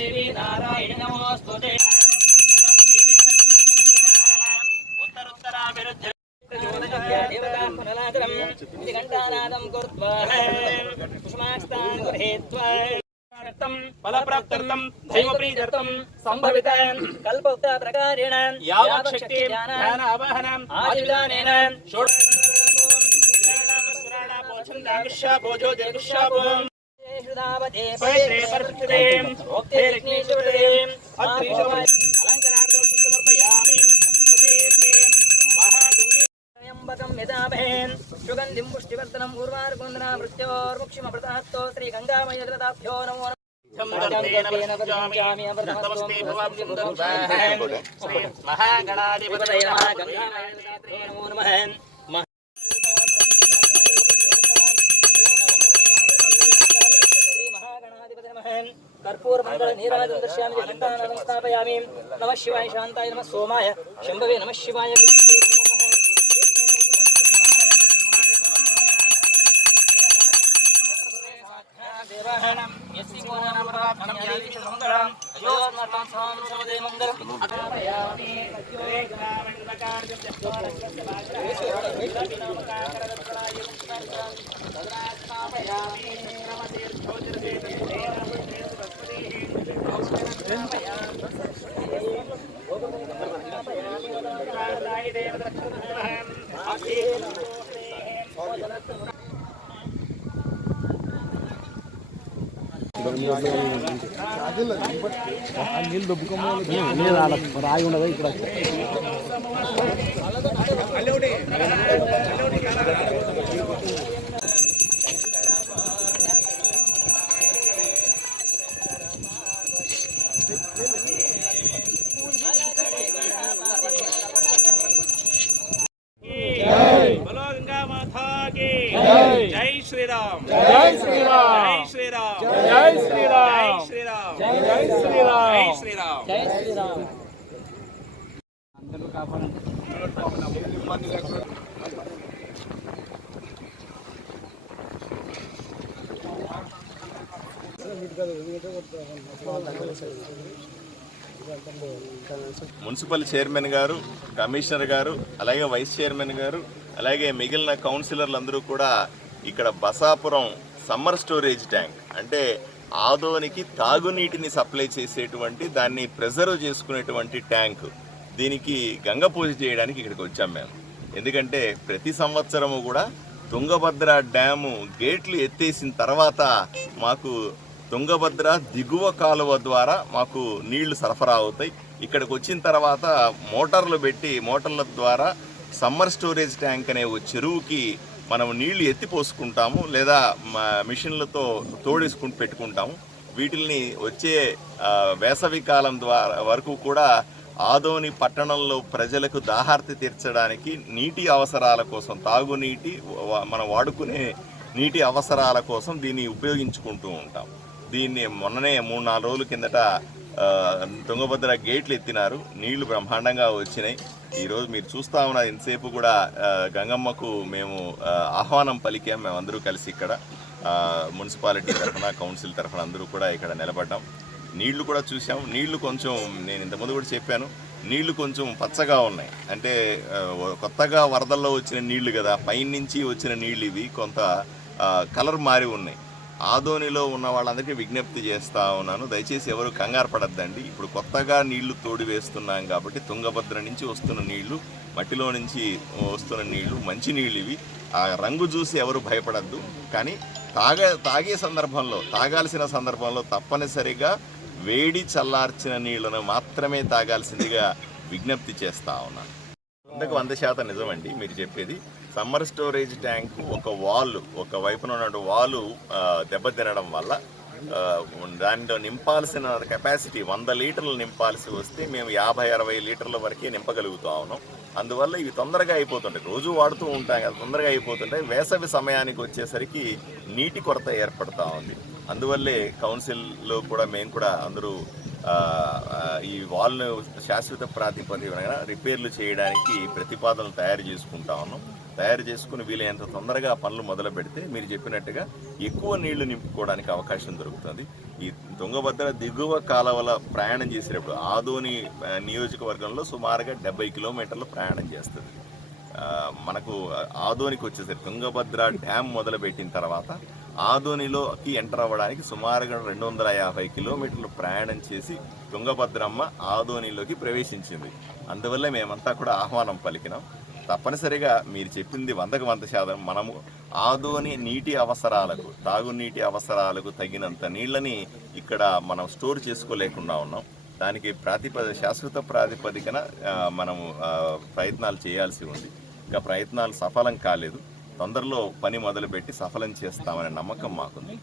देवी नारायण नमोस्तुते घंटानादं कृत्वा पुष्मास्तान् गृहीत्वा फलप्राप्त्यर्थं दैवप्रीत्यर्थं संभवितं कल्पोक्ता प्रकारेण यावत् शक्ति ध्यान आवाहनम् आदिविधानेन भोजो दीर्घशापों श्रुदावते पवित्रे परपुत्रे ओक्ते लक्ष्मीश्वरे अलंकरार्थं समर्पयामि पवित्रे महागंगे त्र्यंबकं यदामहेन् सुगन्धिं पुष्टिवर्धनम् उर्वारुकुन्दना मृत्योर्मुक्षिमप्रदात्तो श्रीगङ्गामयदताभ्यो नमो महागणाधिपतये नमो नमः। कर्पूर मंगल नीराजं दर्शयामि घंटानादं स्थापयामि। नमः शिवाय शांताय नमः सोमाय शंभवे नमः शिवाय నీళ్ళు దొబ్బుకోమో రాయి ఉండదు ఇక్కడ जय श्री राम जय श्री राम जय श्री राम जय श्री राम जय श्री राम जय श्री राम जय श्री राम जय श्री राम అందరూ కాపాడండి మున్సిపల్ చైర్మన్ గారు, కమిషనర్ గారు, అలాగే వైస్ చైర్మన్ గారు, అలాగే మిగిలిన కౌన్సిలర్లు అందరూ కూడా ఇక్కడ బసాపురం సమ్మర్ స్టోరేజ్ ట్యాంక్ అంటే ఆదోనికి తాగునీటిని సప్లై చేసేటువంటి దాన్ని ప్రిజర్వ్ చేసుకునేటువంటి ట్యాంక్ దీనికి గంగ పూజ చేయడానికి ఇక్కడికి వచ్చాం మేము. ఎందుకంటే ప్రతి సంవత్సరము కూడా తుంగభద్ర డ్యాము గేట్లు ఎత్తేసిన తర్వాత మాకు తుంగభద్ర దిగువ కాలువ ద్వారా మాకు నీళ్లు సరఫరా అవుతాయి. ఇక్కడికి వచ్చిన తర్వాత మోటార్లు పెట్టి మోటార్ల ద్వారా సమ్మర్ స్టోరేజ్ ట్యాంక్ అనే ఓ చెరువుకి మనం నీళ్లు ఎత్తిపోసుకుంటాము, లేదా మిషన్లతో తోడేసుకుని పెట్టుకుంటాము. వీటిల్ని వచ్చే వేసవి కాలం ద్వారా వరకు కూడా ఆదోని పట్టణంలో ప్రజలకు దాహార్తి తీర్చడానికి నీటి అవసరాల కోసం, తాగునీటి మనం వాడుకునే నీటి అవసరాల కోసం దీన్ని ఉపయోగించుకుంటూ ఉంటాం. దీన్ని మొన్ననే 3-4 రోజుల కిందట తుంగభద్ర గేట్లు ఎత్తినారు, నీళ్లు బ్రహ్మాండంగా వచ్చినాయి. ఈరోజు మీరు చూస్తూ ఉన్నారు, ఇంతసేపు కూడా గంగమ్మకు మేము ఆహ్వానం పలికాం. మేమందరూ కలిసి ఇక్కడ మున్సిపాలిటీ తరఫున, కౌన్సిల్ తరఫున అందరూ కూడా ఇక్కడ నిలబడ్డాం. నీళ్లు కూడా చూసాం. నీళ్లు కొంచెం, నేను ఇంతకుముందు కూడా చెప్పాను, నీళ్లు కొంచెం పచ్చగా ఉన్నాయి. అంటే కొత్తగా వరదల్లో వచ్చిన నీళ్లు కదా, పైనుంచి వచ్చిన నీళ్ళు ఇవి కొంత కలర్ మారి ఉన్నాయి. ఆదోనిలో ఉన్న వాళ్ళందరికీ విజ్ఞప్తి చేస్తూ ఉన్నాను, దయచేసి ఎవరు కంగారు పడద్దండి. ఇప్పుడు కొత్తగా నీళ్లు తోడి వేస్తున్నాం కాబట్టి తుంగభద్ర నుంచి వస్తున్న నీళ్లు, మట్టిలో నుంచి వస్తున్న నీళ్లు మంచి నీళ్ళు ఇవి. ఆ రంగు చూసి ఎవరు భయపడద్దు. కానీ తాగే సందర్భంలో, తాగాల్సిన సందర్భంలో తప్పనిసరిగా వేడి చల్లార్చిన నీళ్లను మాత్రమే తాగాల్సిందిగా విజ్ఞప్తి చేస్తూ ఉన్నాను. 100% నిజమండి మీరు చెప్పేది. సమ్మర్ స్టోరేజ్ ట్యాంకు ఒక వైపున ఉన్న వాలు దెబ్బతినడం వల్ల దాంట్లో నింపాల్సిన కెపాసిటీ 100 లీటర్లు నింపాల్సి వస్తే మేము 50-60 లీటర్ల వరకే నింపగలుగుతా ఉన్నాం. అందువల్ల ఇవి తొందరగా అయిపోతుంటాయి. రోజు వాడుతూ ఉంటాం కదా, తొందరగా అయిపోతుంటాయి. వేసవి సమయానికి వచ్చేసరికి నీటి కొరత ఏర్పడుతూ ఉంది. అందువల్లే కౌన్సిల్లో కూడా మేము కూడా అందరూ ఈ వాల్ను శాశ్వత ప్రాతిపదికన రిపేర్లు చేయడానికి ప్రతిపాదనలు తయారు చేసుకుంటా ఉన్నాం. తయారు చేసుకుని వీలైనంత తొందరగా పనులు మొదలు పెడితే మీరు చెప్పినట్టుగా ఎక్కువ నీళ్లు నింపుకోవడానికి అవకాశం దొరుకుతుంది. ఈ తుంగభద్ర దిగువ కాలువల ప్రయాణం చేసేటప్పుడు ఆదోని నియోజకవర్గంలో సుమారుగా 70 కిలోమీటర్లు ప్రయాణం చేస్తుంది. మనకు ఆదోనికి వచ్చేసరికి తుంగభద్ర డ్యామ్ మొదలుపెట్టిన తర్వాత ఆదోనిలోకి ఎంటర్ అవ్వడానికి సుమారుగా 250 కిలోమీటర్లు ప్రయాణం చేసి తుంగభద్రమ్మ ఆదోనిలోకి ప్రవేశించింది. అందువల్ల మేమంతా కూడా ఆహ్వానం పలికినాం. తప్పనిసరిగా మీరు చెప్పింది 100% మనము ఆదోని నీటి అవసరాలకు, తాగునీటి అవసరాలకు తగినంత నీళ్ళని ఇక్కడ మనం స్టోర్ చేసుకోలేకుండా ఉన్నాం. దానికి శాశ్వత ప్రాతిపదికన మనము ప్రయత్నాలు చేయాల్సి ఉంది. ఇంకా ప్రయత్నాలు సఫలం కాలేదు. తొందరలో పని మొదలుపెట్టి సఫలం చేస్తామనే నమ్మకం మాకుంది.